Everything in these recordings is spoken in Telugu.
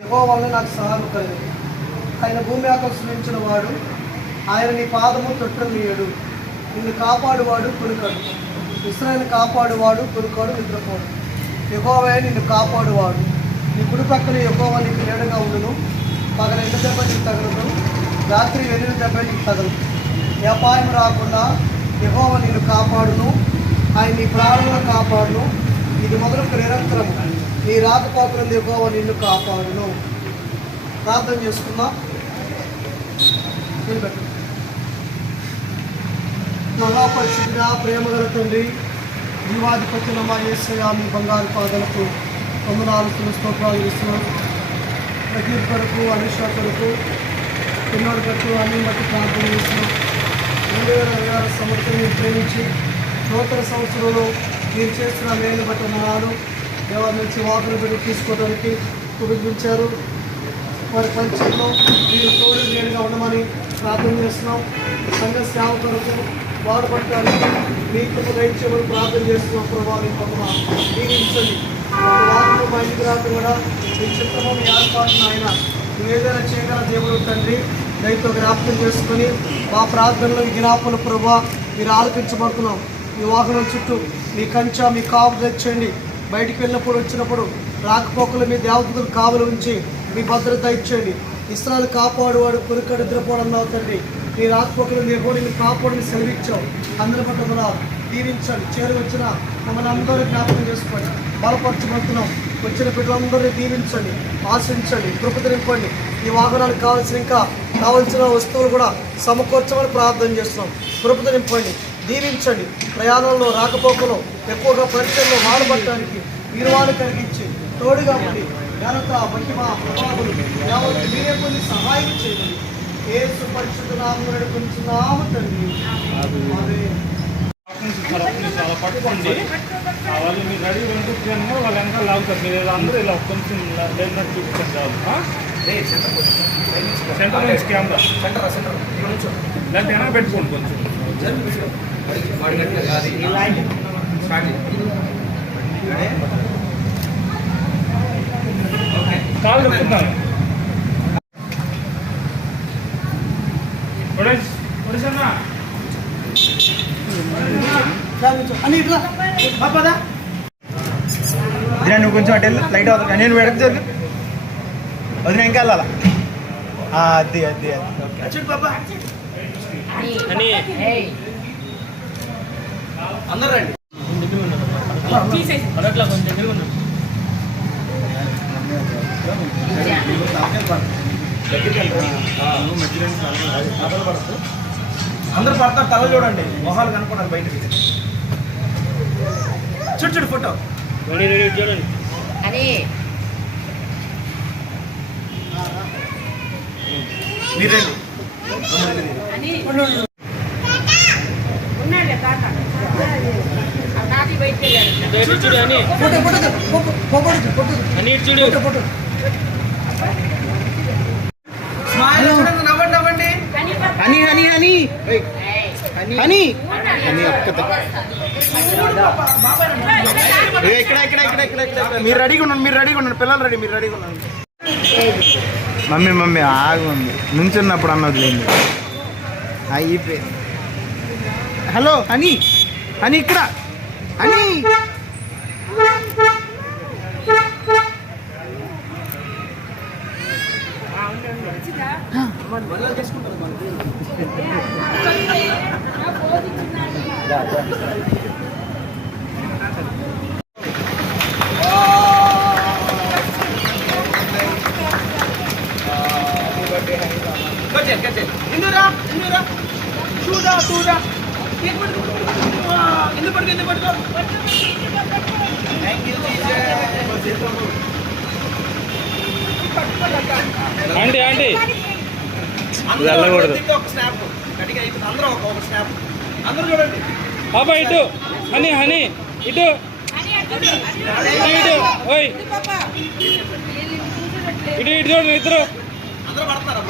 యెహోవా వలన నాకు సహాయం కలిగింది. ఆయన భూమి ఆకర్షించిన వాడు, ఆయన నీ పాదము తొట్టనీయడు. నిన్ను కాపాడువాడు కొనుకడు. ఇశ్రాయేలును కాపాడువాడు కొనుకడు, నిద్రపోడు. యెహోవా నిన్ను కాపాడువాడు. నీ కుడి పక్కన యెహోవా నీకు నీడగా ఉండును. పగల ఎండ దెబ్బ నీకు తగలదు, రాత్రి వెలుగు దెబ్బ నీకు తగలదు. ఏ అపాయం రాకుండా యెహోవా నిన్ను కాపాడును. ఆయన నీ ప్రాణులను కాపాడును. ఇది మొదలుకు నిరంతరము నీ రాకపోకలను యెహోవా నిన్ను కాపాడును. ప్రార్థన చేసుకుందాం. నిలబెట్టు. మహాపరిశుద్ధిగా ప్రేమగల తండ్రి, జీవాధిపతుల మా యేసయ్య, మీ బంగారు పాదలకు వందనాలు స్తోత్రాలు ఇస్తున్నాం. ప్రతి కొరకు అనుష కొరకు పిన్నోడి కొరకు అన్ని బట్టి ప్రార్థన చేస్తున్నాం. 2026 సంవత్సరం మీరు ప్రేమించి నూతన సంవత్సరంలో మీరు చేస్తున్న మేలు బట్టి వందనాలు. దేవాల నుంచి వాకులు పెట్టి తీసుకోవడానికి కుదించారు. వారి పరిచయంలో మీరు తోడు నేడుగా ఉండమని ప్రార్థన చేస్తున్నాం. సంఘ సేవ కొరకు బాధపడటానికి మీ కృప దయచేయమని ప్రార్థన చేస్తున్నాం. ప్రభావం పొందమా దీవించండి. వారంలో మా ఇంటికి రాక కూడా మీ చిత్రము మీ ఏర్పాటును ఆయన ఏదైనా చేయగల దేవుడు తండ్రి దయతో జ్ఞాపకం చేసుకొని మా ప్రార్థనలో ఈ జ్ఞాపకుల ప్రభావ మీరు ఆలపించబడుతున్నాం. ఈ వాహనం చుట్టూ మీ కంచె మీ కాపు తెచ్చండి. బయటికి వెళ్ళినప్పుడు వచ్చినప్పుడు రాకపోకలు మీ దేవతలు కావలు ఉంచి మీ భద్రత ఇచ్చండి. ఇస్రాయలు కాపాడువాడు కొనుక్కడు నిద్రపోవడం తండ్రి. నీ రాకపోకలు మీ హోడిని కాపాడుని సెలవిచ్చావు. అందరి పట్ల మన దీవించండి. చేరు వచ్చిన మమ్మల్ని అందరూ జ్ఞాపకం చేసుకోండి. బలపరచబడుతున్నాం. వచ్చిన బిడ్డలందరినీ దీవించండి, ఆశించండి, కృప నింపండి. ఈ వాహనానికి కావాల్సిన వస్తువులు కూడా సమకూర్చమని ప్రార్థన చేస్తున్నాం. కృప నింపండి, దీవించండి. ప్రయాణంలో రాకపోకలో ఎక్కువగా పరిచయంలో వాడబడటానికి మీరు వాడు కలిగించి తోడుగా ఉండి ఘనత మహిమ ప్రభావాలు మీరే కొన్ని సహాయం చేయండి. యేసు పరిశుద్ధ నామమున వేడుకొనుచున్నాము తండ్రి. చాలా పట్టుకోండి. వాళ్ళు మీరు రెడీ పంపించాను కూడా వాళ్ళు వెనకాల లాగుతారు. మీరు అందరూ ఇలా కొంచెం లేనట్టు చూపించారు. సెంటర్ నుంచి కెమెరా దాంట్లో వెనక పెట్టుకోండి. కొంచెం కాలు చెప్తున్నాను. నువ్వు కొంచెం అటు వెళ్ళి లైట్ అవుతుంది. నేను వెడకు వదిన ఇంకా వెళ్ళాలా? అది అది అది బాబా అందరూ రండి. అందరూ పడతారు. తల చూడండి, మొహాలు కనపడాలి బయటకి. చూడు ఫోటో చూడండి. మీరండి నవ్వండి నవ్వండి. Honey honey honey honey honey ఒక్కతే. ఇక్కడ ఇక్కడ ఇక్కడ ఇక్కడ ఇక్కడ మీరు రెడీగా ఉండండి. మీరు రెడీగా ఉండండి. పిల్లలు రెడీ, మీరు రెడీగా ఉండండి. మమ్మీ మమ్మీ ఆగు మమ్మీ. నుంచున్నప్పుడు అన్నది లేదు. అయిపోయి. హలో హనీ హనీ ఇక్కడ హనీ. ఇందురా ఇందురా చూడా చూడా ఎందుకు పడుకో ఎందుకు పడుకో. ఆంటీ ఆంటీ వెళ్ళకూడదు. ఒక స్నాప్ గట్టిగా అయిపోతుంది. అందరూ ఒక స్నాప్. అందరూ చూడండి. బాబా ఇటు హనీ హనీ ఇటు ఇటు ఓయ్ ఇటు ఇటు చూడండి ఇద్దరు. అందరూ పడతారు.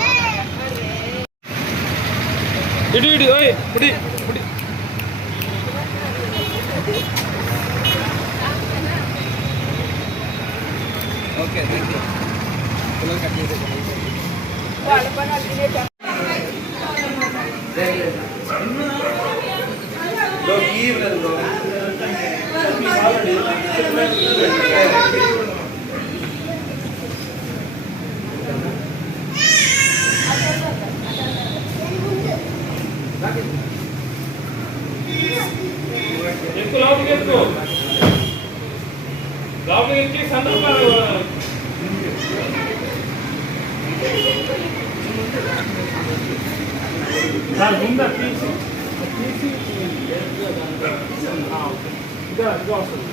ఇటు ఇటు ఓయ్ పుడి పుడి. Okay thank you. ఎక్కువ లోపలికి ఎక్కువ లోపలికి ఎక్కి సందర్భాలు సార్ ముందా తీసి ఇదో వస్తుంది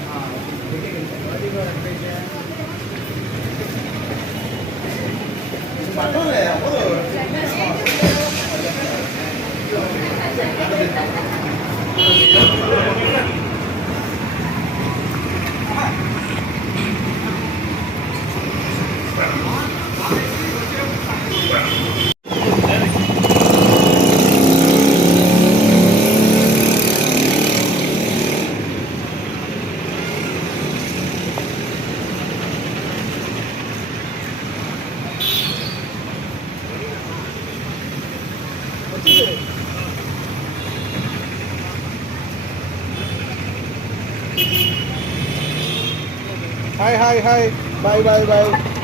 hi hi hi bye bye bye